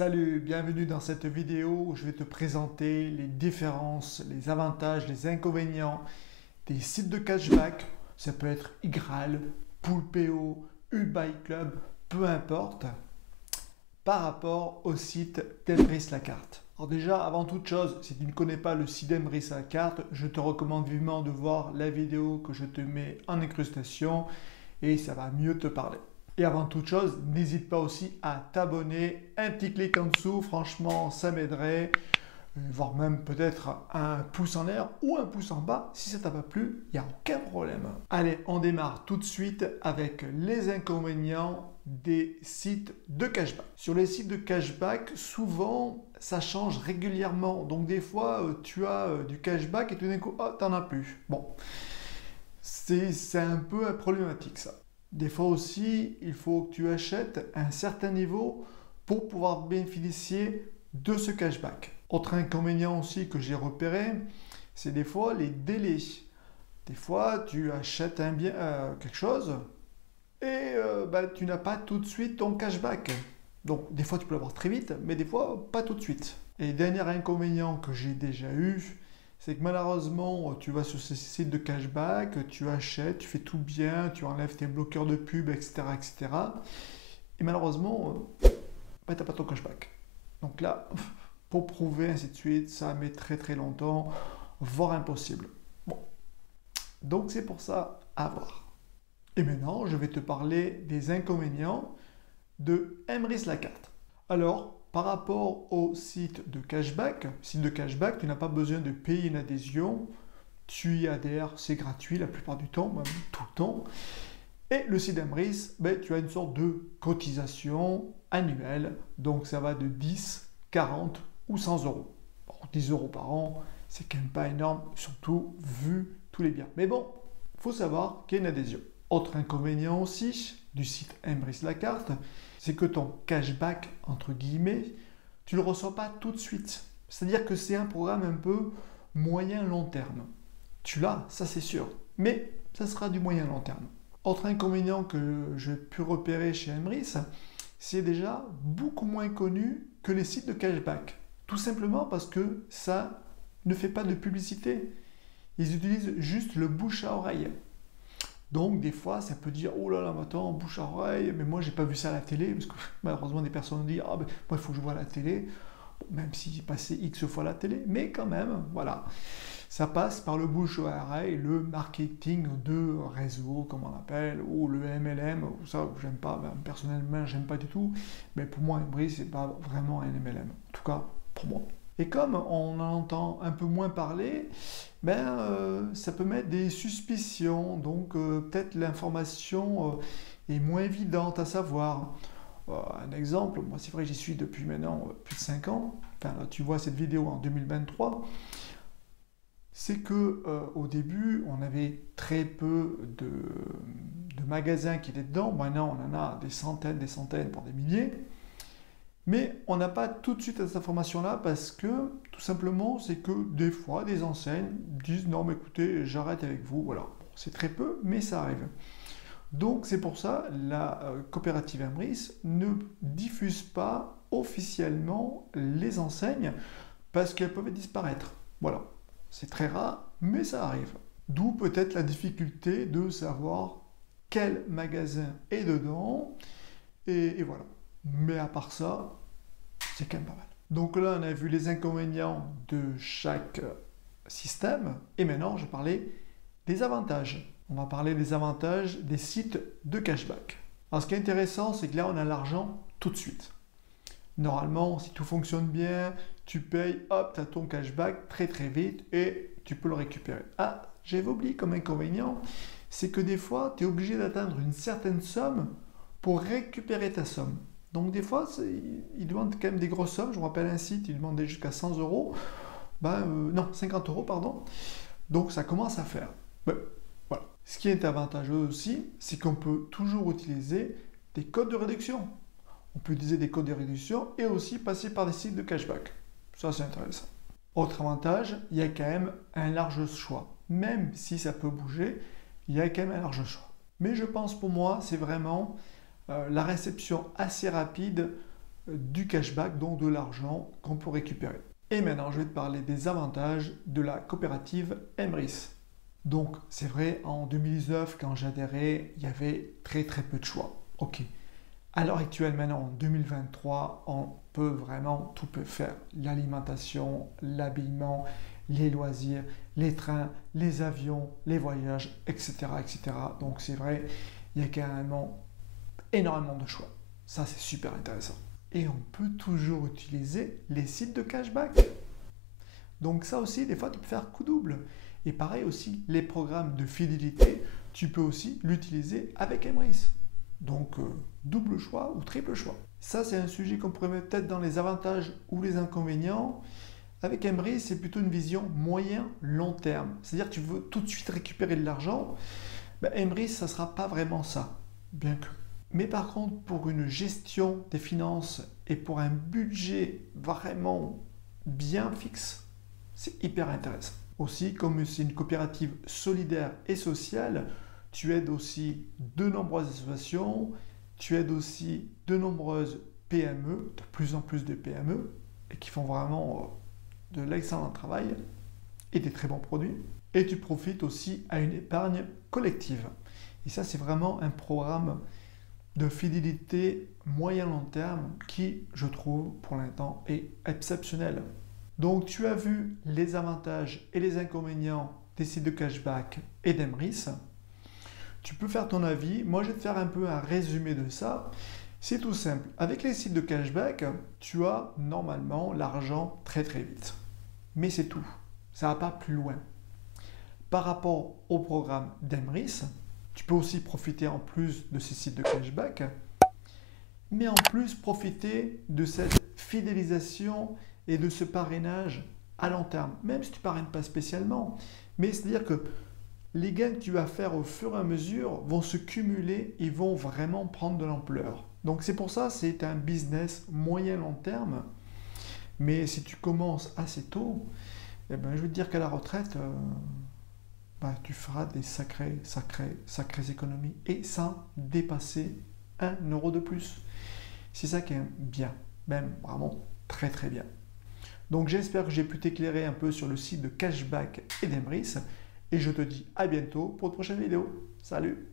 Salut, bienvenue dans cette vidéo où je vais te présenter les différences, les avantages, les inconvénients des sites de cashback. Ça peut être iGraal, Poolpeo, UBuyClub, peu importe, par rapport au site d'Emrys La Carte. Alors déjà, avant toute chose, si tu ne connais pas le site d'Emrys La Carte, je te recommande vivement de voir la vidéo que je te mets en incrustation et ça va mieux te parler. Et avant toute chose, n'hésite pas aussi à t'abonner, un petit clic en dessous, franchement ça m'aiderait, voire même peut-être un pouce en l'air ou un pouce en bas, si ça t'a pas plu, il n'y a aucun problème. Allez, on démarre tout de suite avec les inconvénients des sites de cashback. Sur les sites de cashback, souvent ça change régulièrement, donc des fois tu as du cashback et tout d'un coup, oh, t'en as plus. Bon, c'est un peu problématique ça. Des fois aussi, il faut que tu achètes un certain niveau pour pouvoir bénéficier de ce cashback. Autre inconvénient aussi que j'ai repéré, c'est des fois les délais. Des fois, tu achètes un bien, quelque chose et tu n'as pas tout de suite ton cashback. Donc, des fois, tu peux l'avoir très vite, mais des fois, pas tout de suite. Et dernier inconvénient que j'ai déjà eu, c'est que malheureusement, tu vas sur ces sites de cashback, tu achètes, tu fais tout bien, tu enlèves tes bloqueurs de pub, etc. etc. Et malheureusement, tu n'as pas ton cashback. Donc là, pour prouver, ainsi de suite, ça met très très longtemps, voire impossible. Bon, donc c'est pour ça à voir. Et maintenant, je vais te parler des inconvénients de Emrys La Carte. Alors, par rapport au site de cashback, tu n'as pas besoin de payer une adhésion, tu y adhères, c'est gratuit la plupart du temps, même tout le temps. Et le site d'Emrys, tu as une sorte de cotisation annuelle, donc ça va de 10, 40 ou 100 euros. Bon, 10 euros par an, c'est quand même pas énorme, surtout vu tous les biens. Mais bon, il faut savoir qu'il y a une adhésion. Autre inconvénient aussi du site Emrys La Carte, c'est que ton cashback, entre guillemets, tu ne le reçois pas tout de suite. C'est-à-dire que c'est un programme un peu moyen-long terme. Tu l'as, ça c'est sûr, mais ça sera du moyen-long terme. Autre inconvénient que j'ai pu repérer chez Emrys, c'est déjà beaucoup moins connu que les sites de cashback. Tout simplement parce que ça ne fait pas de publicité. Ils utilisent juste le bouche à oreille. Donc des fois ça peut dire oh là là, attends, bouche à oreille, mais moi j'ai pas vu ça à la télé, parce que malheureusement des personnes disent ah ben moi il faut que je vois la télé, bon, même si j'ai passé X fois la télé, mais quand même, voilà. Ça passe par le bouche à oreille, le marketing de réseau, comme on appelle, ou le MLM, ou ça j'aime pas, personnellement j'aime pas du tout, mais pour moi Emrys c'est pas vraiment un MLM, en tout cas pour moi. Et comme on en entend un peu moins parler, ça peut mettre des suspicions, donc peut-être l'information est moins évidente à savoir. Un exemple, moi c'est vrai que j'y suis depuis maintenant plus de 5 ans, enfin là, tu vois cette vidéo en 2023, c'est que au début on avait très peu de magasins qui étaient dedans, maintenant on en a des centaines, voire des milliers. Mais on n'a pas tout de suite cette information-là parce que tout simplement c'est que des fois des enseignes disent non mais écoutez j'arrête avec vous, voilà. C'est très peu mais ça arrive. Donc c'est pour ça la coopérative Emrys ne diffuse pas officiellement les enseignes parce qu'elles peuvent disparaître. Voilà, c'est très rare mais ça arrive. D'où peut-être la difficulté de savoir quel magasin est dedans et voilà. Mais à part ça, c'est quand même pas mal. Donc là, on a vu les inconvénients de chaque système. Et maintenant, je vais parler des avantages. On va parler des avantages des sites de cashback. Alors, ce qui est intéressant, c'est que là, on a l'argent tout de suite. Normalement, si tout fonctionne bien, tu payes, hop, tu as ton cashback très très vite et tu peux le récupérer. Ah, j'avais oublié comme inconvénient, c'est que des fois, tu es obligé d'atteindre une certaine somme pour récupérer ta somme. Donc des fois, ils demandent quand même des grosses sommes. Je me rappelle un site, ils demandaient jusqu'à 100 euros. Non, 50 euros, pardon. Donc ça commence à faire. Voilà. Ce qui est avantageux aussi, c'est qu'on peut toujours utiliser des codes de réduction. On peut utiliser des codes de réduction et aussi passer par des sites de cashback. Ça, c'est intéressant. Autre avantage, il y a quand même un large choix. Même si ça peut bouger, il y a quand même un large choix. Mais je pense pour moi, c'est vraiment la réception assez rapide du cashback, donc de l'argent qu'on peut récupérer. Et maintenant, je vais te parler des avantages de la coopérative Emrys. Donc, c'est vrai, en 2019, quand j'adhérais, il y avait très peu de choix. Ok. À l'heure actuelle, maintenant, en 2023, on peut vraiment tout faire. L'alimentation, l'habillement, les loisirs, les trains, les avions, les voyages, etc. etc. Donc, c'est vrai, il y a carrément énormément de choix. Ça, c'est super intéressant. Et on peut toujours utiliser les sites de cashback. Donc ça aussi, des fois, tu peux faire coup double. Et pareil aussi, les programmes de fidélité, tu peux aussi l'utiliser avec Emrys. Donc, double choix ou triple choix. Ça, c'est un sujet qu'on pourrait mettre peut-être dans les avantages ou les inconvénients. Avec Emrys, c'est plutôt une vision moyen-long terme. C'est-à-dire que tu veux tout de suite récupérer de l'argent. Emrys, ça ne sera pas vraiment ça, bien que. Mais par contre, pour une gestion des finances et pour un budget vraiment bien fixe, c'est hyper intéressant. Aussi, comme c'est une coopérative solidaire et sociale, tu aides aussi de nombreuses associations, tu aides aussi de nombreuses PME, de plus en plus de PME, et qui font vraiment de l'excellent travail et des très bons produits. Et tu profites aussi à une épargne collective. Et ça, c'est vraiment un programme de fidélité moyen-long terme qui, je trouve, pour l'instant, est exceptionnel. Donc, tu as vu les avantages et les inconvénients des sites de cashback et d'Emrys. Tu peux faire ton avis. Moi, je vais te faire un peu un résumé de ça. C'est tout simple. Avec les sites de cashback, tu as normalement l'argent très vite. Mais c'est tout. Ça ne va pas plus loin. Par rapport au programme d'Emrys, tu peux aussi profiter en plus de ces sites de cashback, mais en plus profiter de cette fidélisation et de ce parrainage à long terme, même si tu ne parraines pas spécialement. Mais c'est-à-dire que les gains que tu vas faire au fur et à mesure vont se cumuler et vont vraiment prendre de l'ampleur. Donc c'est pour ça, c'est un business moyen-long terme. Mais si tu commences assez tôt, je veux te dire qu'à la retraite, tu feras des sacrées économies et sans dépasser 1 euro de plus. C'est ça qui est bien, même vraiment très bien. Donc j'espère que j'ai pu t'éclairer un peu sur le site de cashback et d'Emrys et je te dis à bientôt pour une prochaine vidéo. Salut!